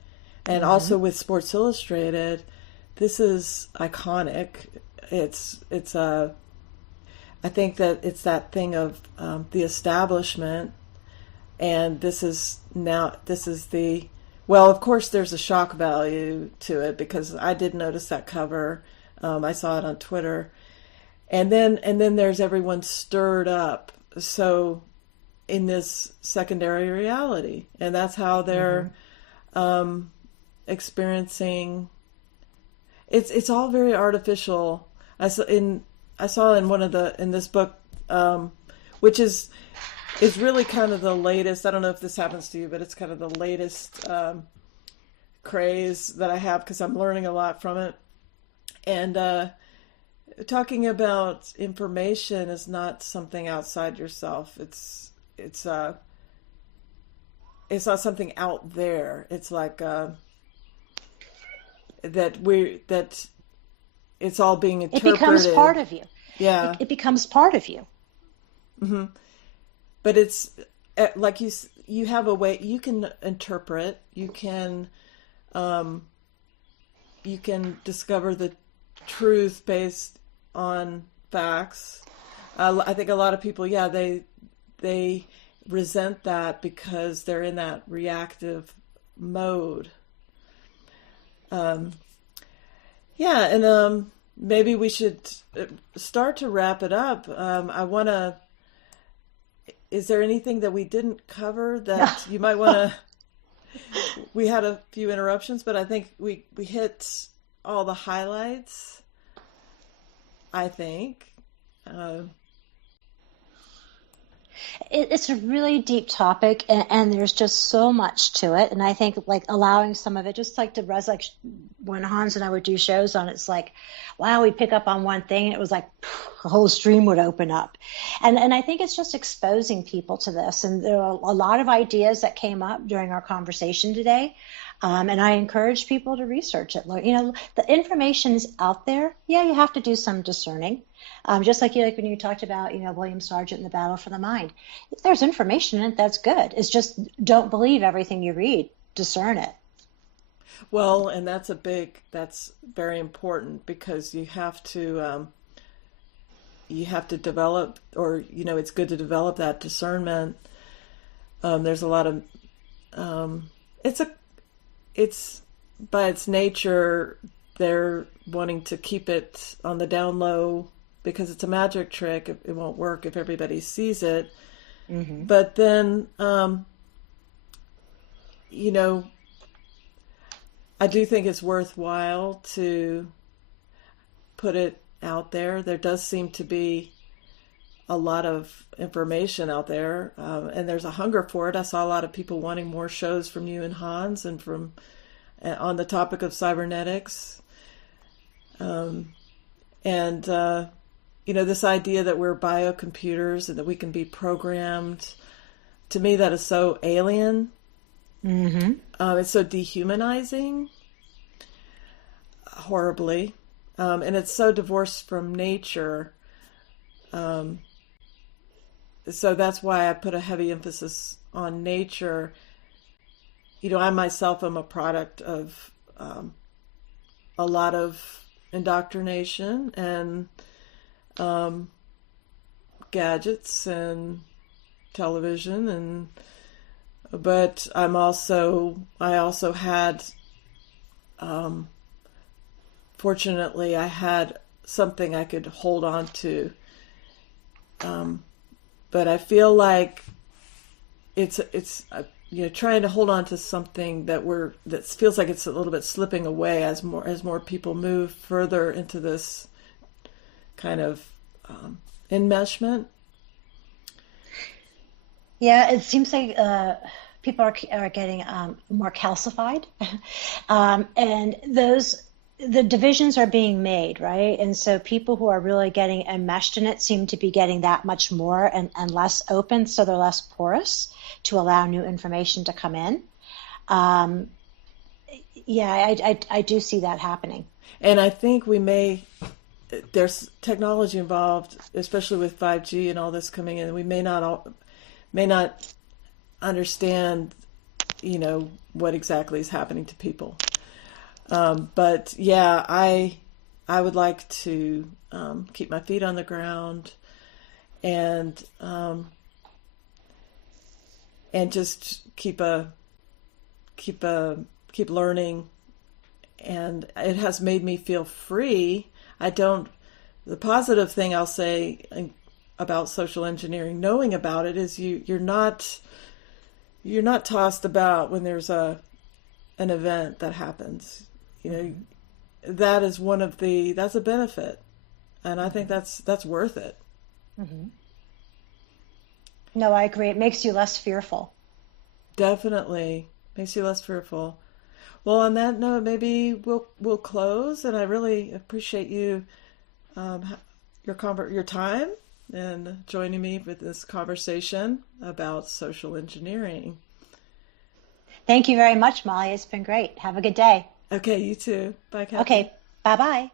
And also with Sports Illustrated, this is iconic. I think that it's that thing of the establishment, and well, of course, there's a shock value to it, because I did notice that cover. I saw it on Twitter, and then there's everyone stirred up. So in this secondary reality, and that's how they're experiencing. It's all very artificial. I saw in this book, which is really kind of the latest. I don't know if this happens to you, but it's kind of the latest craze that I have, because I'm learning a lot from it. And talking about information is not something outside yourself. It's not something out there. It's like that it's all being interpreted. It becomes part of you. Yeah, it becomes part of you. Mm-hmm. But it's like you have a way you can interpret. You can discover the truth based on facts. I think a lot of people, they resent that because they're in that reactive mode. Maybe we should start to wrap it up. Is there anything that we didn't cover that you might want to? We had a few interruptions, but I think we hit all the highlights, I think. It's a really deep topic, and there's just so much to it. And I think like allowing some of it, just like when Hans and I would do shows on it, it's like, wow, we pick up on one thing, and it was like a whole stream would open up. And I think it's just exposing people to this. And there are a lot of ideas that came up during our conversation today. And I encourage people to research it. The information is out there. Yeah, you have to do some discerning. Just like when you talked about, William Sargent and the Battle for the Mind. If there's information in it, that's good. It's just don't believe everything you read. Discern it. Well, and that's very important, because you have to develop, or, it's good to develop that discernment. There's a lot of, it's by its nature, they're wanting to keep it on the down low, because it's a magic trick. It won't work if everybody sees it. Mm-hmm. But then, I do think it's worthwhile to put it out there. There does seem to be a lot of information out there, and there's a hunger for it. I saw a lot of people wanting more shows from you and Hans, and on the topic of cybernetics. this idea that we're biocomputers and that we can be programmed, to me, that is so alien. Mm-hmm. It's so dehumanizing, horribly. And it's so divorced from nature. So that's why I put a heavy emphasis on nature. I myself am a product of a lot of indoctrination and gadgets and television, but I also had, fortunately, I had something I could hold on to. But I feel like it's trying to hold on to something that feels like it's a little bit slipping away as more people move further into this kind of enmeshment. Yeah, it seems like people are getting more calcified, and the divisions are being made, right? And so people who are really getting enmeshed in it seem to be getting that much more and less open, so they're less porous to allow new information to come in. I do see that happening. And I think there's technology involved, especially with 5G and all this coming in. We may not understand, what exactly is happening to people. But yeah, I would like to keep my feet on the ground and just keep learning. And it has made me feel free. The positive thing I'll say about social engineering, knowing about it, is you're not tossed about when there's an event that happens. That is that's a benefit, and I think that's worth it. Mm-hmm. No, I agree. It makes you less fearful. Definitely makes you less fearful. Well, on that note, maybe we'll close, and I really appreciate you, your time and joining me with this conversation about social engineering. Thank you very much, Molly. It's been great. Have a good day. Okay, you too. Bye, Kathy. Okay, bye-bye.